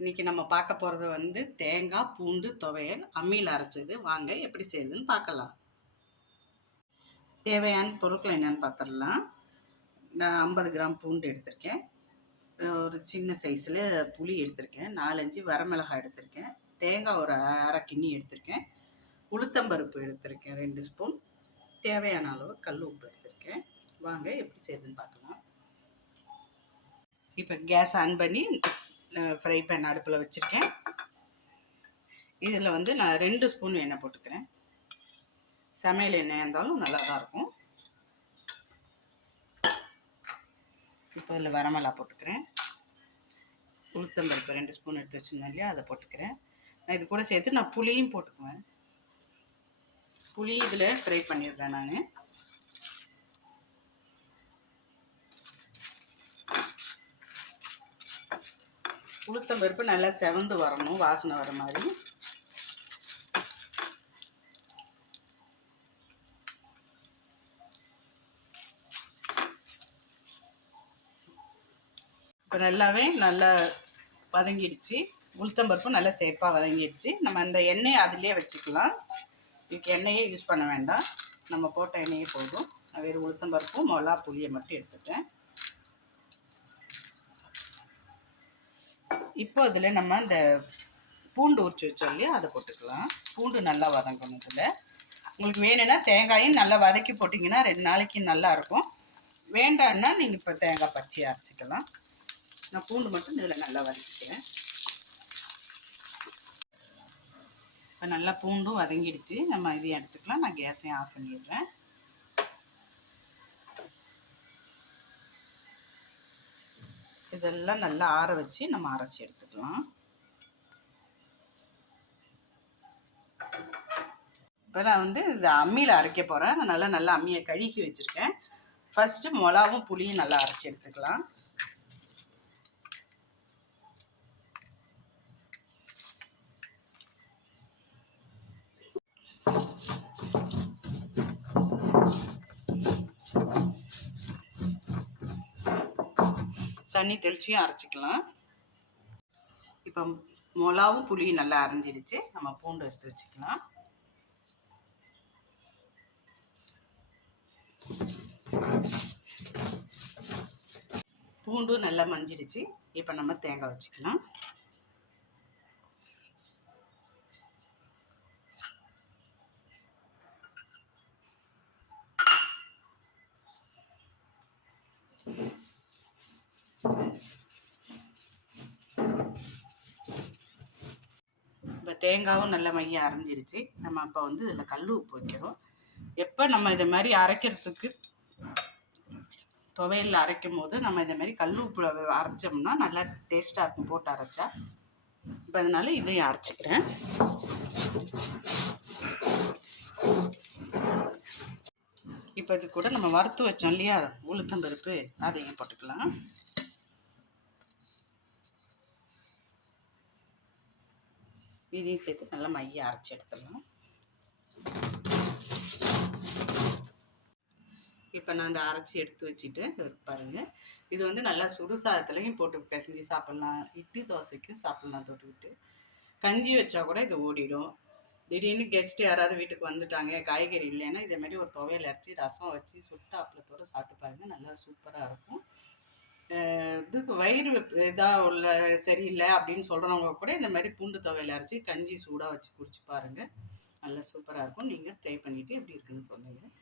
இன்றைக்கி நம்ம பார்க்க போகிறது வந்து தேங்காய் பூண்டு துவையல் அம்மியில் அரைச்சது. வாங்க எப்படி செய்யுதுன்னு பார்க்கலாம். தேவையான பொருட்கள் என்னென்னு பார்த்துடலாம். நான் 50 கிராம் பூண்டு எடுத்திருக்கேன், ஒரு சின்ன சைஸில் புளி எடுத்திருக்கேன், 4-5 வரமிளகாய் எடுத்திருக்கேன், தேங்காய் ஒரு அரை கிண்ணி எடுத்திருக்கேன், உளுத்தம்பருப்பு எடுத்திருக்கேன் 2 ஸ்பூன், தேவையான அளவு கல் உப்பு எடுத்திருக்கேன். வாங்க எப்படி செய்யுதுன்னு பார்க்கலாம். இப்போ கேஸ் ஆன் பண்ணி ஃப்ரை பேன் அடுப்பில் வச்சுருக்கேன். இதில் வந்து நான் 2 ஸ்பூன் எண்ணெய் போட்டுக்கிறேன். சமையல் எண்ணெய் இருந்தாலும் நல்லா தான் இருக்கும். இப்போ இதில் வரமிளகாய் போட்டுக்கிறேன், உளுத்தம்பருப்பு 2 ஸ்பூன் எடுத்து வச்சுருந்தேன் இல்லையா, அதை போட்டுக்கிறேன். நான் இது கூட சேர்த்து நான் புளியும் போட்டுக்குவேன். புளி இதில் ஃப்ரை பண்ணிடுறேன் நான். உளுத்தம்பருப்பு நல்லா செவந்து வரணும், வாசனை வர மாதிரி. இப்போ நல்லா வதங்கிடுச்சு. உளுத்தம்பருப்பு நல்லா சேஃபாக வதங்கிடுச்சு. நம்ம அந்த எண்ணெயை அதிலே வச்சுக்கலாம். இதுக்கு எண்ணெயே யூஸ் பண்ண வேண்டாம், நம்ம போட்ட எண்ணெயே போதும். நான் வேறு உளுத்தம்பருப்பும் மிளகா புளியை மட்டும் எடுத்துட்டேன். இப்போ இதில் நம்ம இந்த பூண்டு உரிச்சு வச்சோம் இல்லையா, அதை போட்டுக்கலாம். பூண்டு நல்லா வதங்கணும். இதில் உங்களுக்கு வேணும்னா தேங்காயும் நல்லா வதக்கி போட்டிங்கன்னா 2 நாளைக்கு நல்லா இருக்கும். வேண்டான்னா நீங்கள் இப்போ தேங்காய் பச்சையாக அரைச்சிக்கலாம். நான் பூண்டு மட்டும் இதில் நல்லா வதக்கிக்கிறேன். இப்போ நல்லா பூண்டும் வதங்கிடுச்சு. நம்ம இதையும் எடுத்துக்கலாம். நான் கேஸையும் ஆஃப் பண்ணிடுறேன். இதெல்லாம் நல்லா ஆற வச்சு நம்ம அரைச்சி எடுத்துக்கலாம். இப்போ நான் வந்து இது அம்மியில் அரைக்க போகிறேன். நான் நல்லா அம்மியை கழுகி வச்சுருக்கேன். ஃபஸ்ட்டு மிளகாவும் புளியும் நல்லா அரைச்சி எடுத்துக்கலாம். தண்ணி தெளிச்சியும் அரைச்சிக்கலாம். இப்போ மிளகாவும் புளியும் நல்லா அரைஞ்சிடுச்சு. நம்ம பூண்டு எடுத்து வச்சுக்கலாம். பூண்டும் நல்லா மஞ்சிடுச்சு. இப்போ நம்ம தேங்காய் வச்சுக்கலாம். இப்போ தேங்காயும் நல்ல மைய அரைஞ்சிருச்சு. நம்ம அப்போ வந்து இதில் கல் உப்பு வைக்கிறோம். எப்போ நம்ம இதை மாதிரி அரைக்கிறதுக்கு துவையலில் அரைக்கும் போது நம்ம இதை மாதிரி கல் உப்பு அரைச்சோம்னா நல்லா டேஸ்ட்டாக இருக்கும் போட்டு அரைச்சா. இப்போ அதனால இதையும் அரைச்சிக்கிறேன். இப்போ இது கூட நம்ம வறுத்து வச்சோம் இல்லையா உளுத்தம்பருப்பு, அதையும் போட்டுக்கலாம். இதையும் சேர்த்து நல்லா மைய அரைச்சி எடுத்துடலாம். இப்போ நான் அந்த அரைச்சி எடுத்து வச்சுட்டு பாருங்கள். இது வந்து நல்லா சுடு சாதத்துலையும் போட்டு பிசைஞ்சு சாப்பிட்லாம், இட்லி தோசைக்கும் சாப்பிட்லாம் தொட்டுக்கிட்டு. கஞ்சி வச்சா கூட இது ஓடிடும். திடீர்னு கெஸ்ட்டு யாராவது வீட்டுக்கு வந்துட்டாங்க, காய்கறி இல்லைன்னா இதேமாரி ஒரு துவையல் அரைச்சி ரசம் வச்சு சுட்ட அப்பளத்தோடு சாப்பிட்டு பாருங்கள், நல்லா சூப்பராக இருக்கும். இதுக்கு வயிறு இதாக உள்ள சரியில்லை அப்படின்னு சொல்கிறவங்க கூட இந்த மாதிரி பூண்டு துவையல் அரைச்சி கஞ்சி சூடாக வச்சு குடிச்சு பாருங்கள், நல்லா சூப்பராக இருக்கும். நீங்கள் ட்ரை பண்ணிவிட்டு எப்படி இருக்குன்னு சொல்லுங்கள்.